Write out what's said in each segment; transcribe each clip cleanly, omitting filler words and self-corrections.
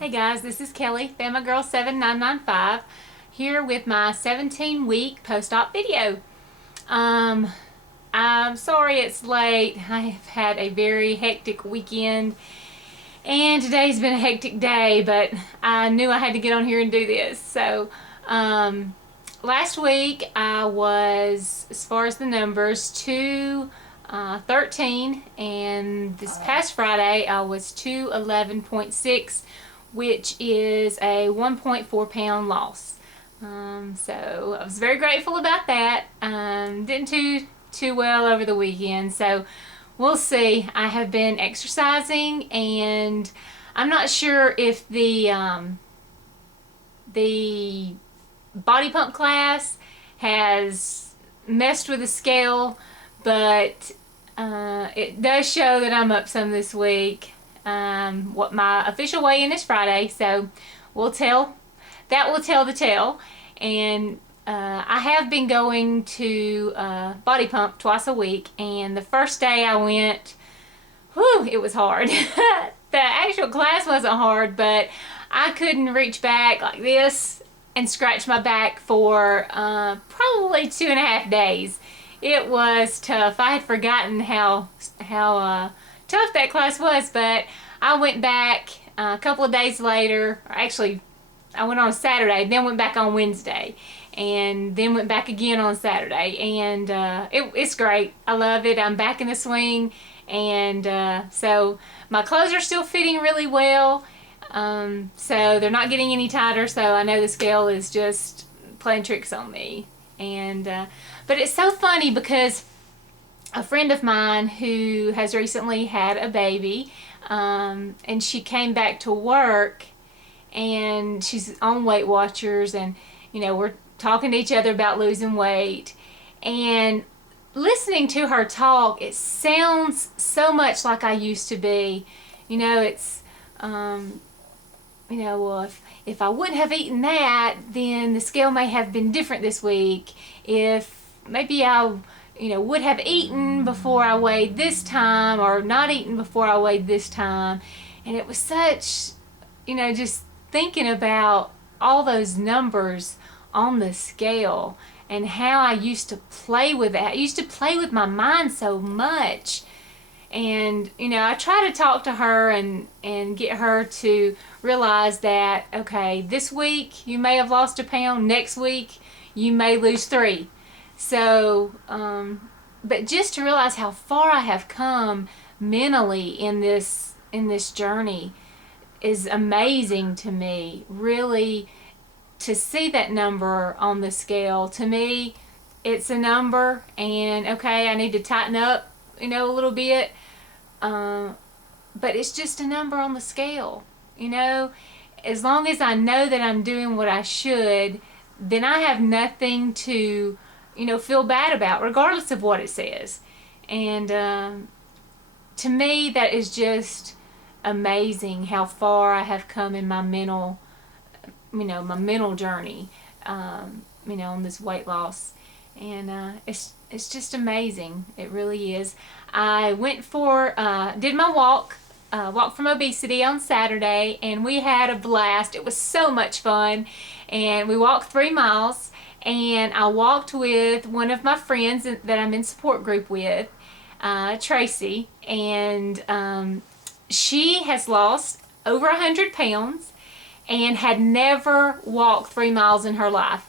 Hey guys, this is Kelly, Bama Girl 7995, here with my 17-week post-op video. I'm sorry it's late. I have had a very hectic weekend, and today's been a hectic day, but I knew I had to get on here and do this. So, last week I was, as far as the numbers, 213, and this past Friday I was 211.6, which is a 1.4 pound loss. So I was very grateful about that. Didn't do too well over the weekend, so we'll see. I have been exercising, and I'm not sure if the body pump class has messed with the scale, but it does show that I'm up some this week. What my official weigh-in is Friday, so we'll tell. That will tell the tale. And I have been going to body pump twice a week, and the first day I went, whew, it was hard. The actual class wasn't hard, but I couldn't reach back like this and scratch my back for probably 2.5 days. It was tough. I had forgotten how tough that class was, but I went back a couple of days later. Or actually, I went on Saturday, then went back on Wednesday, and then went back again on Saturday, and it's great. I love it. I'm back in the swing, and so my clothes are still fitting really well, so they're not getting any tighter, so I know the scale is just playing tricks on me. And but it's so funny because a friend of mine who has recently had a baby, and she came back to work, and she's on Weight Watchers, and we're talking to each other about losing weight, and listening to her talk, it sounds so much like I used to be. It's well, if I wouldn't have eaten that, then the scale may have been different this week. If maybe I would have eaten before I weighed this time, or not eaten before I weighed this time. And it was such, just thinking about all those numbers on the scale and how I used to play with that. I used to play with my mind so much. And, I try to talk to her and get her to realize that, okay, this week you may have lost a pound, next week you may lose 3. So, but just to realize how far I have come mentally in this journey is amazing to me. Really, to see that number on the scale, to me, it's a number, and okay, I need to tighten up, a little bit, but it's just a number on the scale. As long as I know that I'm doing what I should, then I have nothing to feel bad about, regardless of what it says. And to me, that is just amazing how far I have come in my mental, my mental journey, on this weight loss. And it's just amazing. It really is. I went for, did my walk from Obesity on Saturday, and we had a blast. It was so much fun, and we walked 3 miles, and I walked with one of my friends that I'm in support group with, Tracy, and she has lost over 100 pounds and had never walked 3 miles in her life.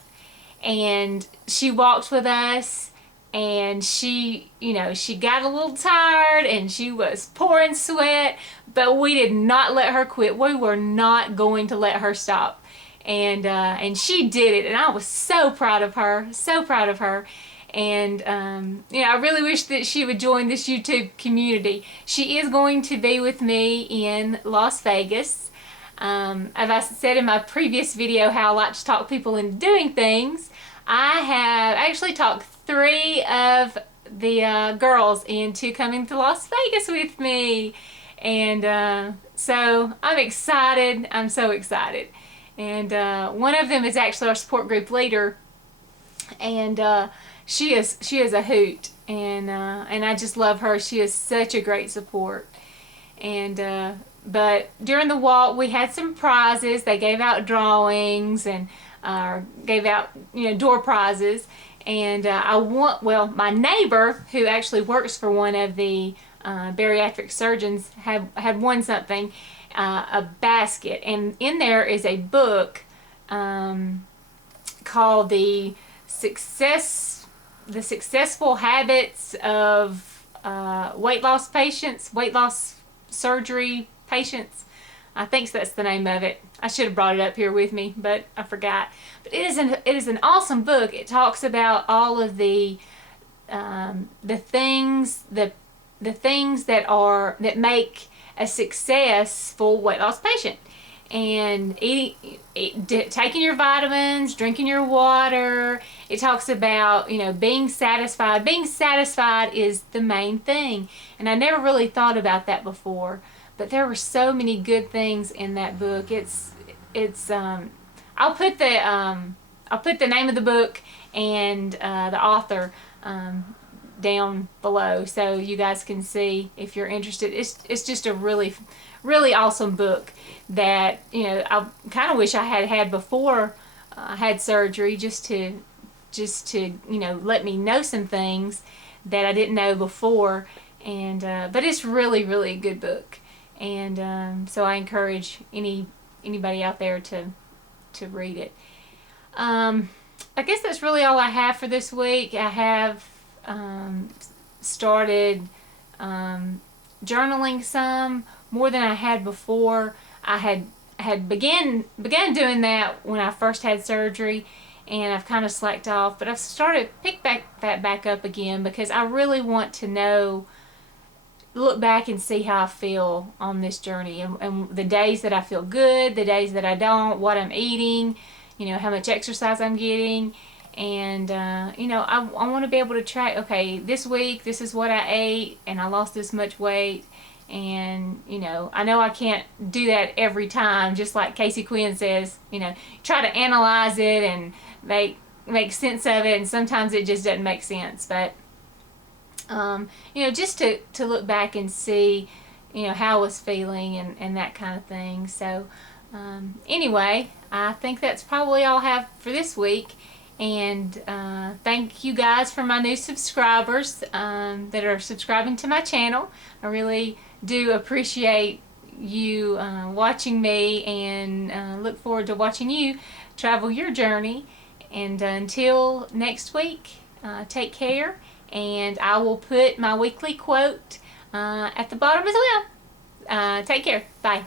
And she walked with us, and she got a little tired, and she was pouring sweat, but we did not let her quit. We were not going to let her stop. And she did it, and I was so proud of her, so proud of her. And I really wish that she would join this YouTube community. She is going to be with me in Las Vegas. As I said in my previous video how I like to talk people into doing things, I have actually talked 3 of the girls into coming to Las Vegas with me. And so I'm excited. I'm so excited. And one of them is actually our support group leader, and she is a hoot, and I just love her. She is such a great support. And but during the walk we had some prizes. They gave out drawings and gave out, you know, door prizes. And my neighbor, who actually works for one of the bariatric surgeons, had won something, a basket, and in there is a book called the Successful Habits of Weight Loss Patients, Weight Loss Surgery Patients. I think that's the name of it. I should have brought it up here with me, but I forgot. But it is an awesome book. It talks about all of the things that make a successful weight loss patient. And taking your vitamins, drinking your water. It talks about, you know, being satisfied. Being satisfied is the main thing. And I never really thought about that before. But there were so many good things in that book. I'll put the name of the book and the author down below so you guys can see if you're interested. It's just a really awesome book that, you know, I kind of wish I had before I had surgery, just to you know, let me know some things that I didn't know before. And but it's really a good book. And so I encourage anybody out there to read it. I guess that's really all I have for this week. I have started journaling some more than I had before. I had began doing that when I first had surgery, and I've kind of slacked off, but I've started to pick that back up again because I really want to look back and see how I feel on this journey, and the days that I feel good, the days that I don't, what I'm eating, you know, how much exercise I'm getting. And you know, I want to be able to track, okay, this week this is what I ate and I lost this much weight. And you know I can't do that every time, just like Casey Quinn says, you know, try to analyze it and make sense of it, and sometimes it just doesn't make sense. But you know, just to look back and see, you know, how I was feeling and that kind of thing. So anyway, I think that's probably all I have for this week. And thank you guys for my new subscribers that are subscribing to my channel. I really do appreciate you watching me, and look forward to watching you travel your journey. And until next week, take care. And I will put my weekly quote at the bottom as well. Take care. Bye.